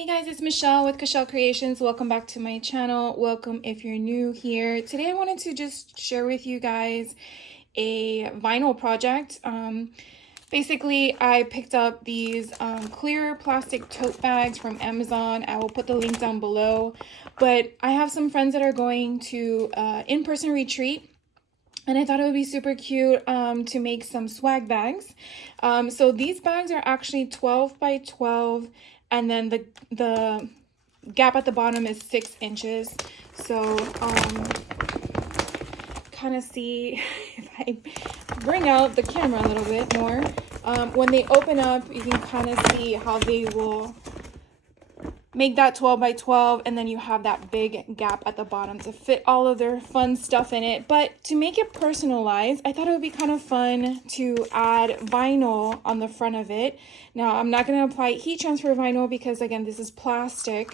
Hey guys, it's Michelle with Michelle Creations. Welcome back to my channel. Welcome if you're new here. Today I wanted to just share with you guys a vinyl project. Basically, I picked up these clear plastic tote bags from Amazon. I will put the link down below. But I have some friends that are going to in-person retreat. And I thought it would be super cute to make some swag bags. So these bags are actually 12 by 12, and then the gap at the bottom is 6 inches. So kind of see if I bring out the camera a little bit more. When they open up, you can kind of see how they will make that 12 by 12, and then you have that big gap at the bottom to fit all of their fun stuff in it. But to make it personalized, I thought it would be kind of fun to add vinyl on the front of it. Now, I'm not going to apply heat transfer vinyl because, again, this is plastic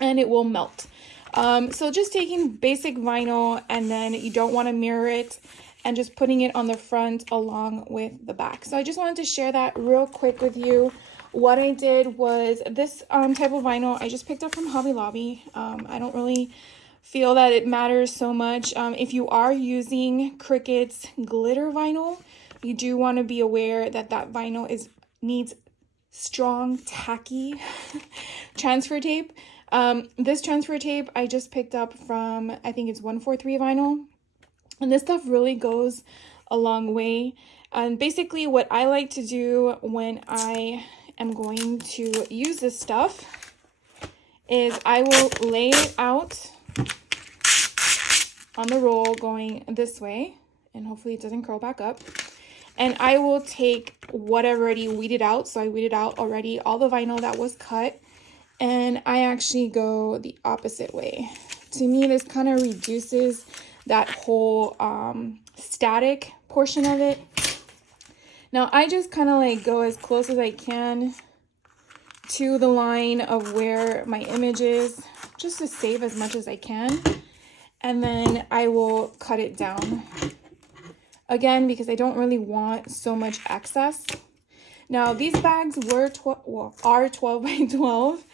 and it will melt. So just taking basic vinyl, and then you don't want to mirror it, and just putting it on the front along with the back. So I just wanted to share that real quick with you. What I did was this type of vinyl I just picked up from Hobby Lobby. I don't really feel that it matters so much. If you are using Cricut's glitter vinyl, you do want to be aware that that vinyl needs strong, tacky transfer tape. This transfer tape I just picked up from, I think it's 143 vinyl. And this stuff really goes a long way. And basically what I like to do when I am going to use this stuff is I will lay it out on the roll going this way, and hopefully it doesn't curl back up. And I will take what I've already weeded out. So I weeded out already all the vinyl that was cut, and I actually go the opposite way. To me, this kind of reduces that whole static portion of it. Now I just kind of like go as close as I can to the line of where my image is, just to save as much as I can. And then I will cut it down again because I don't really want so much excess. Now these bags are 12 by 12.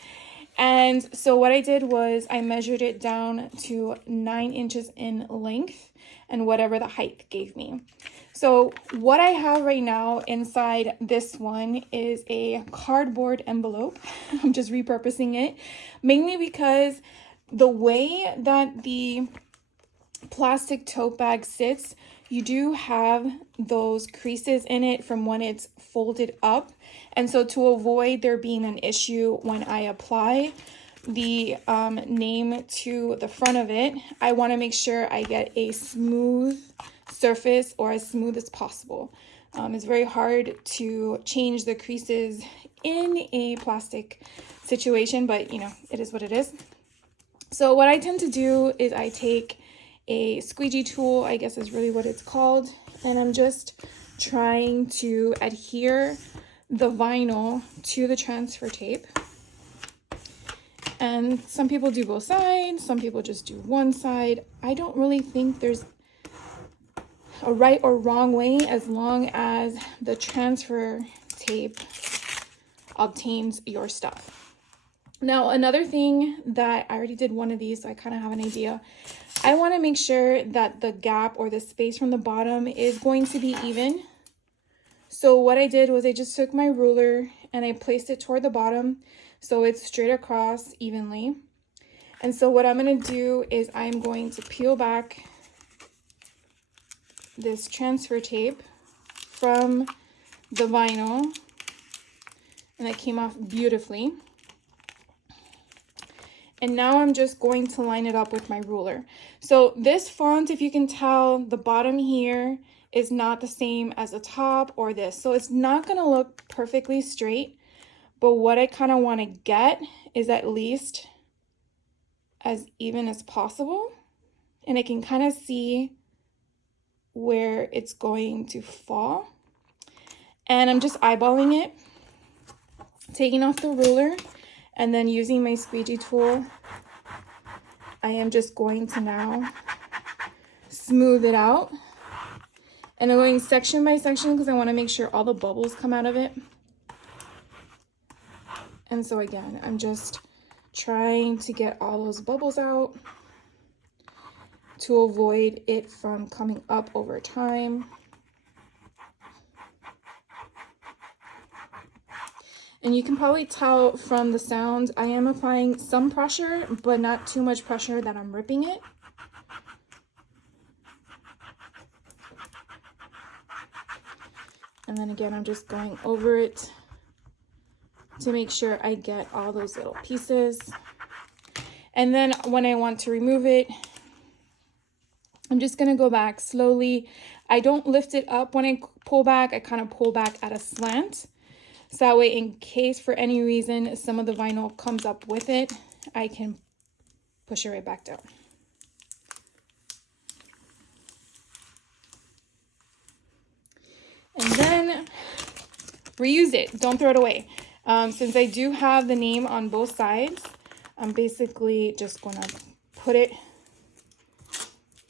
And so what I did was I measured it down to 9 inches in length and whatever the height gave me. So what I have right now inside this one is a cardboard envelope. I'm just repurposing it, mainly because the way that the plastic tote bag sits, you do have those creases in it from when it's folded up. And so to avoid there being an issue when I apply the name to the front of it, I want to make sure I get a smooth surface, or as smooth as possible. It's very hard to change the creases in a plastic situation, but you know, it is what it is. So what I tend to do is I take a squeegee tool, I guess is really what it's called, and I'm just trying to adhere the vinyl to the transfer tape. And some people do both sides, some people just do one side. I don't really think there's a right or wrong way as long as the transfer tape obtains your stuff. Now, another thing that I already did one of these, so I kind of have an idea. I want to make sure that the gap or the space from the bottom is going to be even. So what I did was I just took my ruler and I placed it toward the bottom so it's straight across evenly. And so what I'm going to do is I'm going to peel back this transfer tape from the vinyl, and it came off beautifully. And now I'm just going to line it up with my ruler. So this font, if you can tell, the bottom here is not the same as the top or this. So it's not going to look perfectly straight, but what I kind of want to get is at least as even as possible. And I can kind of see where it's going to fall. And I'm just eyeballing it, taking off the ruler, and then using my squeegee tool, I am just going to now smooth it out. And I'm going section by section because I want to make sure all the bubbles come out of it. And so again, I'm just trying to get all those bubbles out to avoid it from coming up over time. And you can probably tell from the sound, I am applying some pressure, but not too much pressure that I'm ripping it. And then again, I'm just going over it to make sure I get all those little pieces. And then when I want to remove it, I'm just gonna go back slowly. I don't lift it up when I pull back, I kind of pull back at a slant. So that way, in case for any reason some of the vinyl comes up with it, I can push it right back down. And then reuse it, don't throw it away. Since I do have the name on both sides, I'm basically just gonna put it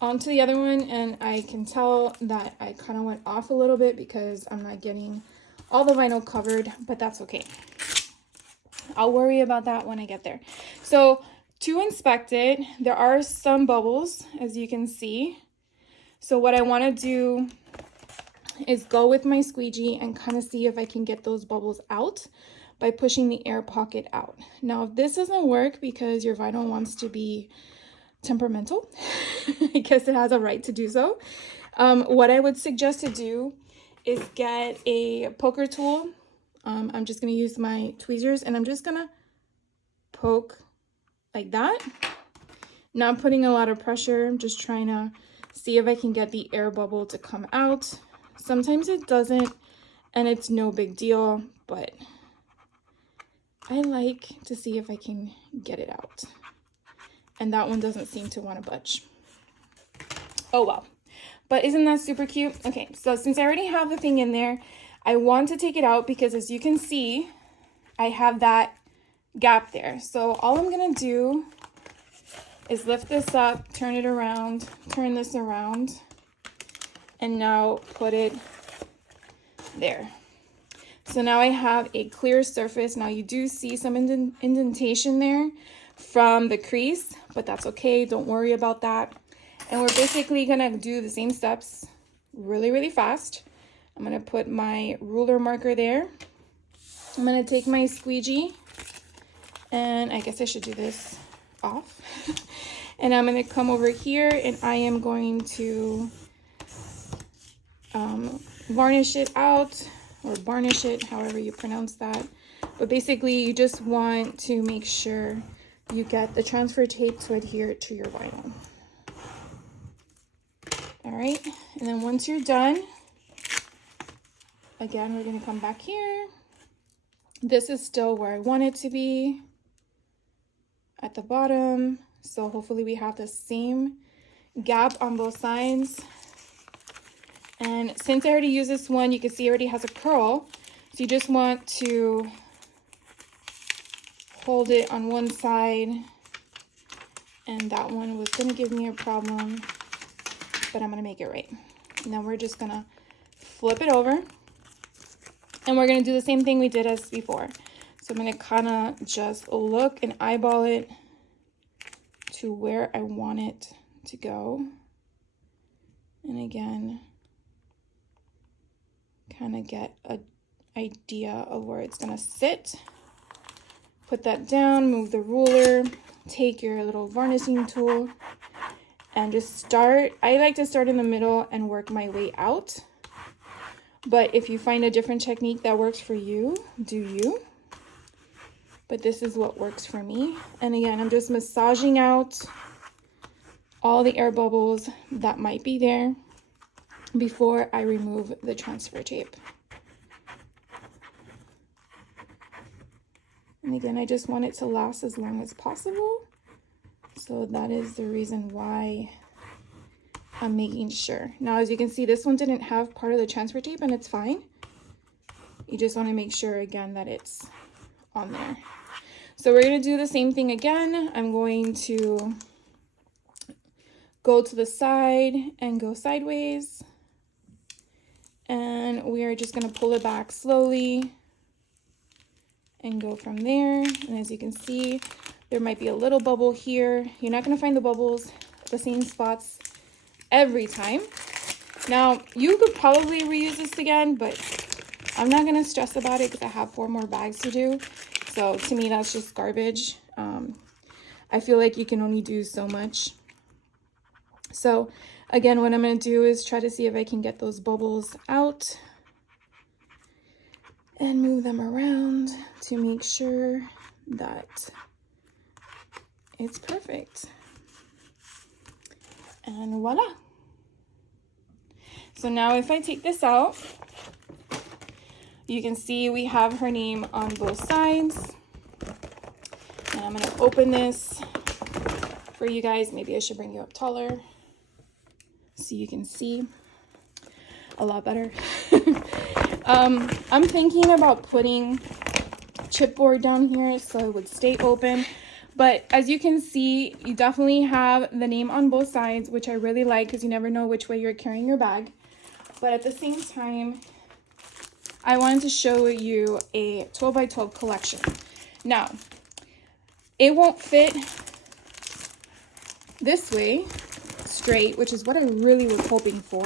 onto the other one, and I can tell that I kind of went off a little bit because I'm not getting all the vinyl covered, but that's okay. I'll worry about that when I get there. So to inspect it, there are some bubbles, as you can see. So what I want to do is go with my squeegee and kind of see if I can get those bubbles out by pushing the air pocket out. Now, if this doesn't work because your vinyl wants to be temperamental, I guess it has a right to do so. What I would suggest to do is get a poker tool. I'm just going to use my tweezers and I'm just going to poke like that. Not putting a lot of pressure. I'm just trying to see if I can get the air bubble to come out. Sometimes it doesn't, and it's no big deal, but I like to see if I can get it out. And that one doesn't seem to want to budge. Oh well. But isn't that super cute? Okay, so since I already have the thing in there, I want to take it out because as you can see, I have that gap there. So all I'm gonna do is lift this up, turn it around, turn this around, and now put it there. So now I have a clear surface. Now you do see some indentation there from the crease, but that's okay, don't worry about that. And we're basically gonna do the same steps really, really fast. I'm gonna put my ruler marker there. I'm gonna take my squeegee, and I guess I should do this off. And I'm gonna come over here and I am going to varnish it out, or varnish it, however you pronounce that. But basically you just want to make sure you get the transfer tape to adhere to your vinyl. All right, and then once you're done, again, we're gonna come back here. This is still where I want it to be at the bottom. So hopefully we have the same gap on both sides. And since I already used this one, you can see it already has a curl. So you just want to hold it on one side. And that one was gonna give me a problem, but I'm gonna make it right. And then we're just gonna flip it over. And we're gonna do the same thing we did as before. So I'm gonna kinda just look and eyeball it to where I want it to go. And again, kind of get an idea of where it's gonna sit. Put that down, move the ruler, take your little varnishing tool, and just start. I like to start in the middle and work my way out. But if you find a different technique that works for you, do you. But this is what works for me. And again, I'm just massaging out all the air bubbles that might be there before I remove the transfer tape. And again, I just want it to last as long as possible. So that is the reason why I'm making sure. Now, as you can see, this one didn't have part of the transfer tape, and it's fine. You just want to make sure, again, that it's on there. So we're going to do the same thing again. I'm going to go to the side and go sideways. And we are just going to pull it back slowly and go from there. And as you can see, there might be a little bubble here. You're not going to find the bubbles at the same spots every time. Now, you could probably reuse this again, but I'm not going to stress about it because I have 4 more bags to do. So to me, that's just garbage. I feel like you can only do so much. So again, what I'm going to do is try to see if I can get those bubbles out and move them around to make sure that it's perfect. And voila. So now if I take this out, you can see we have her name on both sides. And I'm going to open this for you guys. Maybe I should bring you up taller so you can see a lot better. I'm thinking about putting chipboard down here so it would stay open. But as you can see, you definitely have the name on both sides, which I really like because you never know which way you're carrying your bag. But at the same time, I wanted to show you a 12 by 12 collection. Now, it won't fit this way straight, which is what I really was hoping for.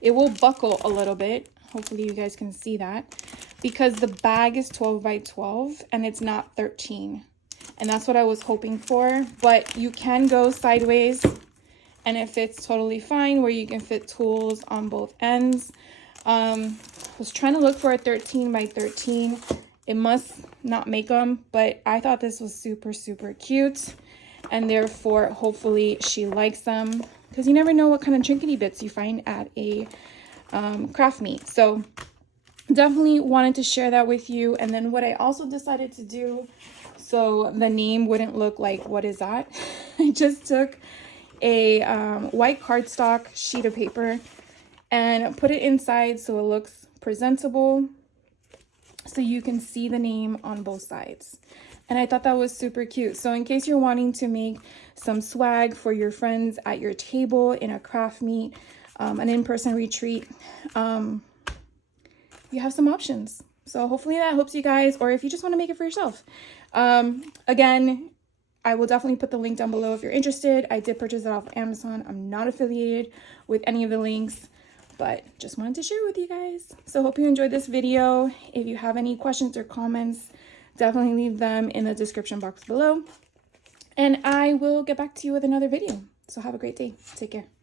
It will buckle a little bit. Hopefully you guys can see that because the bag is 12 by 12 and it's not 13. And that's what I was hoping for, but you can go sideways and it fits totally fine where you can fit tools on both ends. I was trying to look for a 13 by 13. It must not make them, but I thought this was super, super cute. And therefore, hopefully she likes them because you never know what kind of trinkety bits you find at a craft meet. So definitely wanted to share that with you. And then what I also decided to do, so the name wouldn't look like, what is that? I just took a white cardstock sheet of paper and put it inside so it looks presentable, so you can see the name on both sides. And I thought that was super cute. So in case you're wanting to make some swag for your friends at your table in a craft meet, an in-person retreat, you have some options. So hopefully that helps you guys, or if you just want to make it for yourself. Again, I will definitely put the link down below if you're interested. I did purchase it off Amazon. I'm not affiliated with any of the links, but just wanted to share with you guys. So hope you enjoyed this video. If you have any questions or comments, definitely leave them in the description box below. And I will get back to you with another video. So have a great day. Take care.